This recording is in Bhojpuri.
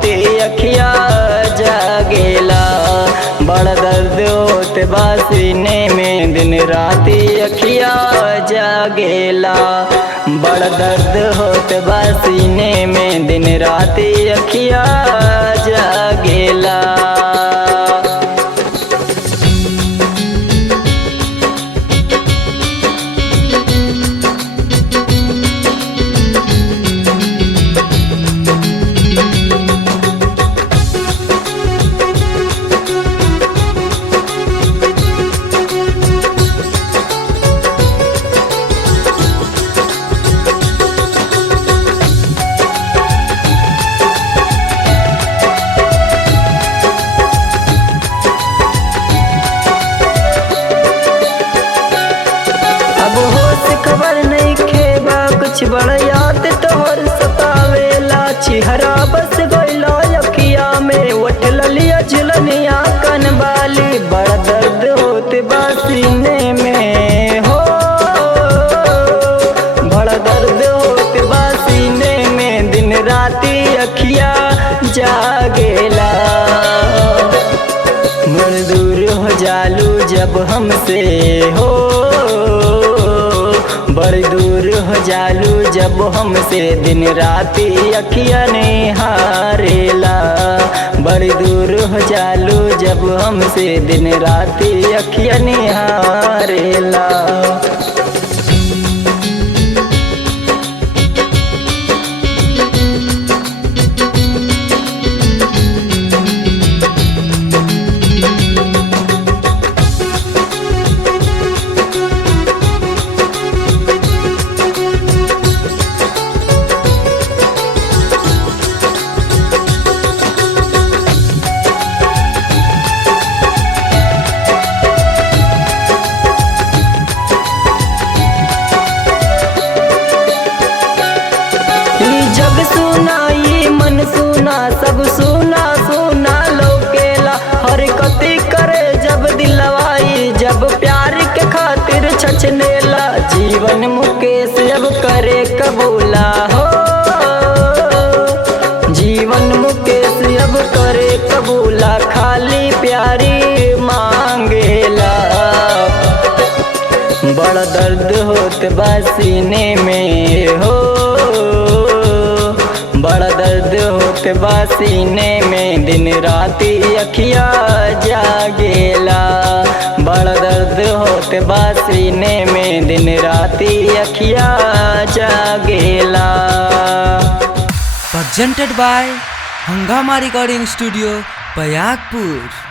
राती अखिया जागेला। बड़ा दर्द होत बा सीने में दिन राती अखिया जागेला। बड़ा दर्द होत बा सीने में दिन राती अखिया जागेला। खबर नहीं खेबा कुछ बड़ा याद तोहर सतावेला। चिहरा बस गइला अखिया में उठ ललिया झुलनिया कनबाली। बड़ा दर्द होते बा सीने में हो, बड़ा दर्द होते बा सीने में दिन राती अखिया जागेला। मन दूर हो जालू जब हमसे हो, बड़ी दूर हो जालू जब हमसे दिन राती अखिया निहारेला। बड़ी दूर हो जालू जब हमसे दिन राती अखिया निहारेला। जग सुना ये मन सुना सब सुना सुना लोकेला। हर कती करे जब दिलवाई जब प्यार के खातिर छछनेला। जीवन मुकेश अब करे कबूला हो, जीवन मुकेश अब करे कबूला। खाली प्यारी मांगेला। बड़ा दर्द होत बा सीने में हो, बड़ा दर्द होत बा सीने में दिन राती अखिया जागेला। बड़ा दर्द होत बा सीने में दिन राती अखिया जागेला। Presented by Hungama Recording Studio, Payagpur।